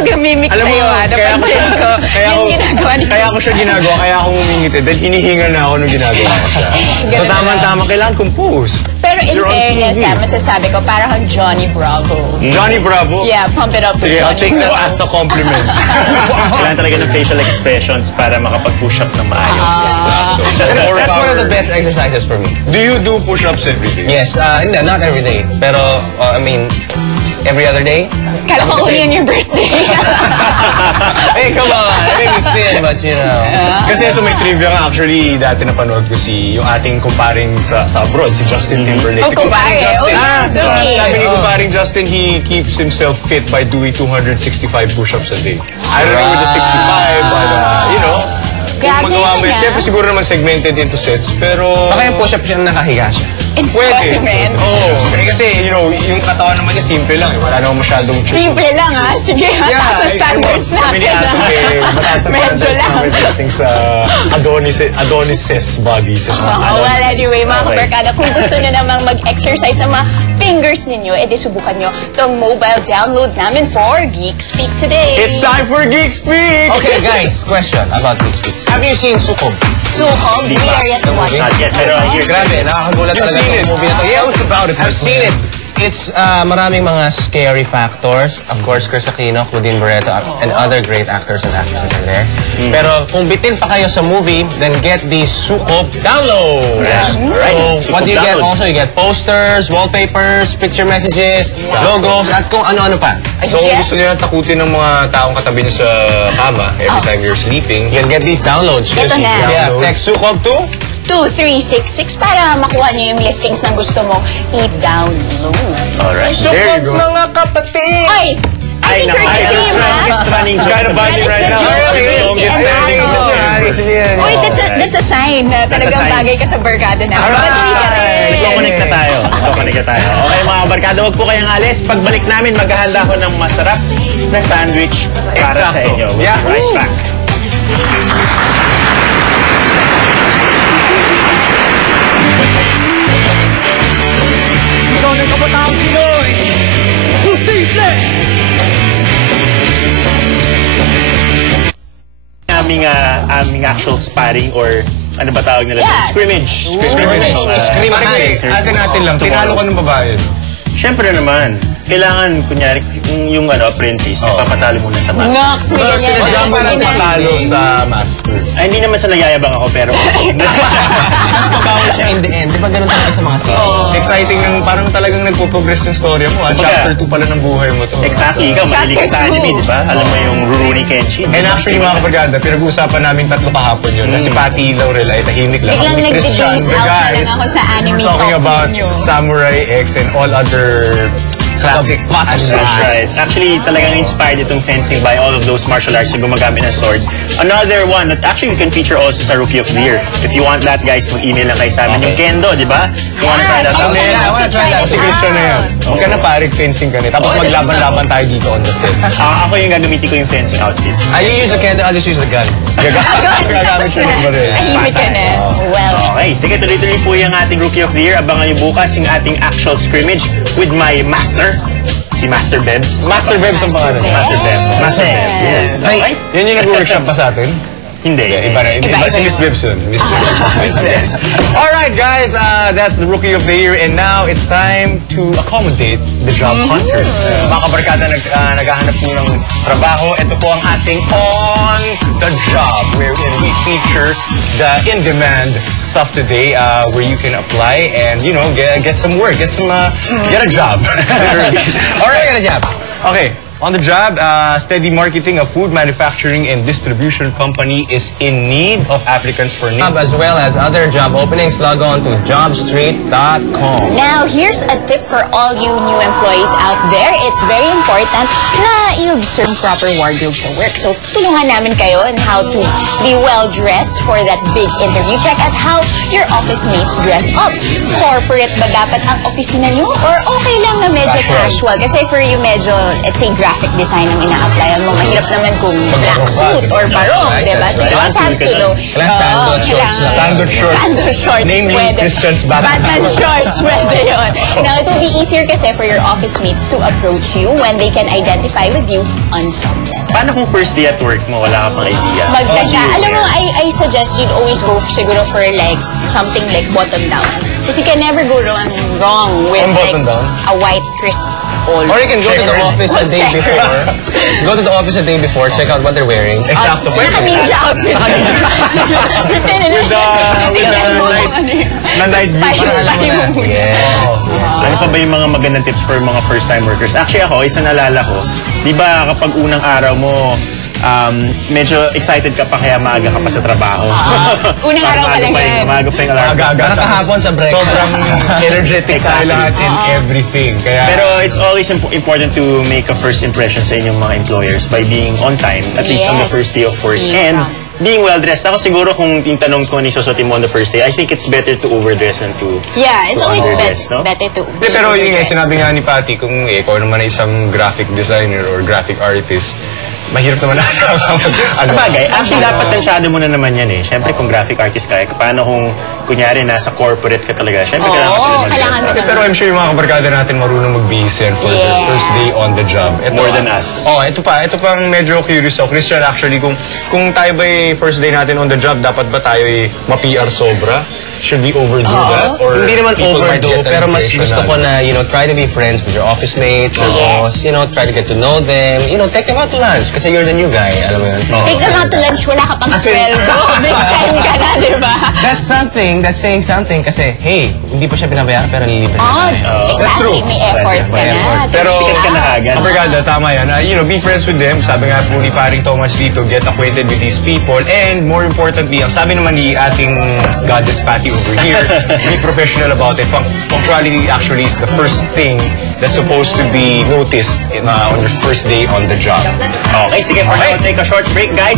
mag-mimic sa'yo, napansin ko. Yung ginagawa ni Kaya ako siya ginagawa, kaya ako humingit dahil hinihinga na ako nung ginagawa ko siya. So tama-tama, kailangan compose. Pero in fairness, masasabi ko, parang kang Johnny Bravo. Johnny Bravo? Yeah, pump it up for Sige, Johnny I'll take that Bravo. as a compliment. Kailangan talaga ng facial expressions para makapag-push up ng maayos. That's one of the best exercises for me. Do you do push-ups every day? Yes, not every day. Pero, I mean, every other day. Kala ko uli yun yung birthday. Hey, come on. I think it's thin, but you know. Kasi ito may trivia nga. Actually, dati napanood ko yung ating kumparing sa abroad, si Justin Timberlake. Oh, kumpare. Sabi ni kumparing Justin, he keeps himself fit by doing 265 push-ups a day. I don't know with the 65, but you know. Kung magawa mo yun, syempre siguro naman segmented into sets, pero... Baka yung push-up siya na nakahiga siya. Pwede. Oo. Kasi, you know, yung katawan naman niya simple lang. Wala naman masyadong... Simple lang, ha? Sige, mataas na standards natin. Mataas na standards natin dating sa Adonis' body. Well, anyway, mga kabarkada, kung gusto nyo namang mag-exercise ng mga fingers ninyo, edi subukan nyo itong mobile download namin for Geek Speak today. It's time for Geek Speak! Okay, guys, question about Geek Speak. Have you seen Sukob? Sukob? We are yet to watch it. Not yet, pero Grabe, nakakagulat talaga yung movie na to. Yes, about it. I've seen it. It's maraming mga scary factors. Of course, Chris Aquino, Claudine Barreto, and other great actors and actresses are there. Pero kung bitin pa kayo sa movie, then get the Sukob download. So what do you get also? You get posters, wallpapers, picture messages, logos, at kung ano-ano pa. So kung gusto nyo takutin ng mga taong katabi nyo sa kama every time you're sleeping, you can get these downloads. Ito na. Yeah, text Sukob to 2366 para makuha niyo yung listings ng gusto mo i-download. Alright, there you go. mga kapatid! Ay! I think we're the same, ha? Trying to buy me right now. JC and Ako. Uy, that's a sign na talagang bagay ka sa barkada namin. Patuloy ka rin. Connect na tayo. Okay, mga barkada, wag po kayong alis. Pagbalik namin, maghahanda ko ng masarap na sandwich para sa inyo. With rice pack. Ikaw ng kabataang Pinoy! Posible! Aming actual sparring or ano ba tawag nila? Yes. Scrimmage. Atin natin lang, tinalo ka ng babae. Siyempre naman, kailangan, kunyari, yung apprentice, papatalo muna sa master. Nox, may ganyan. Diyan mo lang patalo sa master. Ay, hindi naman sa nagyayabang ako, pero... Bawal siya in the end. Di ba ganun talaga sa mga scene? Exciting nang parang talagang nagpo-progress yung story mo. Chapter 2 pala ng buhay mo to. Exactly. Ikaw, mahilig ka sa anime, di ba? Alam mo yung Rurouni Kenshin. And actually, mga kabarkada, pinag-uusapan namin tatlo kahapon yun. Na si Patty Laurel ay tahimik lang. Biglang nag-debase out na lang ako sa anime talking talk about ninyo. Samurai X and all other classic That's right. Actually, talagang inspired itong fencing by all of those martial arts na gumagamit ng sword. Another one that actually we can feature also sa Rookie of the Year. If you want that, guys, mag-email lang kayo sa amin. Yung Kendo, di ba? You wanna try that out? I wanna try that. Si Christian na yan. Huwag ka na parig fencing ka na. Tapos maglaban-laban tayo dito on the set. Ako yung gagamitin ko yung fencing outfit. I use the candle, I'll just use the gun. Gagamit siya ng baril. Tahimik ka na. Well, Okay, sige, tuloy-tuloy po yung ating Rookie of the Year. Abangan niyo bukas yung ating actual scrimmage with my master, si Master Bebs. Master Bebs ang pangalan. Master Bebs. Master Bebs, yes. Ay, yan yung nag-workshop pa sa atin? Hindi. Iba si Miss Bebs yun. Alright guys, that's the Rookie of the Year and now it's time to accommodate the job hunters. Mga kabarkada naghahanap po ng trabaho. Ito po ang ating On the Job wherein we feature the in-demand stuff today where you can apply and you know get some work, get a job. Alright, get a job. Okay. On the job, Steady Marketing, a food manufacturing and distribution company, is in need of applicants for new. As well as other job openings, log on to jobstreet.com. now here's a tip for all you new employees out there. It's very important na you-observe proper wardrobe sa work. So, tulungan namin kayo on how to be well-dressed for that big interview. Check out how your office mates dress up. Corporate ba dapat ang opisina nyo? Or okay lang na medyo casual? Kasi for you, medyo, let's say, graphic design ang ina-applyan mo. Mahirap naman kung black suit or barong, di ba? So you also have to know. Kailangan sandal shorts lang. Sandal shorts. Sandal shorts. Namely, pwede. Christian's Batman shorts, pwede yun. Now, it will be easier kasi for your office mates to approach you when they can identify with you on something. Paano kung first day at work mo, wala ka pang idea? Maganda. Alam mo, I suggest you'd always go siguro for like something like button down. Because you can never go wrong with Ang like button down? a white crisp polo. Or you can go to the office a day Checker. before. Go to the office a day before, check out what they're wearing. Exacto. Naka-ninja outfit. Na-night view. Yes. Ano pa ba yung mga magandang tips for mga first-time workers? Actually ako, isa naalala ko, di ba kapag unang araw mo, medyo excited ka pa kaya maaga ka pa sa trabaho. Unang araw pa lang yan. Maaga pa yung alarm. Parang kahapon sa break. Sobrang energetic tayo Exactly. lahat in everything. Kaya, Pero it's always important to make a first impression sa inyong mga employers by being on time, at least on the Yes. first day of work. Yeah. And being well-dressed. Ako siguro kung yung tanong ko ni susutin mo on the first day, I think it's better to overdress than to Yeah, it's always underdress, no? better to be pero yun nga, overdressed. sinabi nga ni Patty, kung ikaw naman ay isang graphic designer or graphic artist, mahirap naman Sa bagay, actually dapat tansyado mo na naman yan eh. Siyempre kung graphic artist ka, paano kung kunyari nasa corporate ka talaga, siyempre kailangan mo mag-dress up. naman. Pero I'm sure yung mga kabarkada natin marunong magbihis yan for their Yeah. first day on the job. More than us. Oh, ito pang medyo curious ako. Christian, actually, kung tayo ba first day natin on the job, dapat ba tayo ma-PR sobra? Should we overdo that? Or Hindi naman people might overdo, get pero mas impression gusto ko na- na, try to be friends with your office mates, your Yes. boss, try to get to know them, take them out to lunch kasi you're the new guy, alam mo yun. Take them out to lunch, wala ka pang sweldo. Big time ka na, di ba? That's saying something kasi, hey, hindi pa siya binabayaran pero nililibre Oh, exactly. May effort ka na. Pero, Sikat ka na agad. kabarkada, tama yan. Be friends with them. Sabi nga po ni paring Thomas dito, get acquainted with these people. And more importantly, ang sabi naman ni ating goddess Patty over here, be professional about it. Punctuality actually is the first thing that's supposed to be noticed on your first day on the job. Okay, sige, for now, take a short break, guys.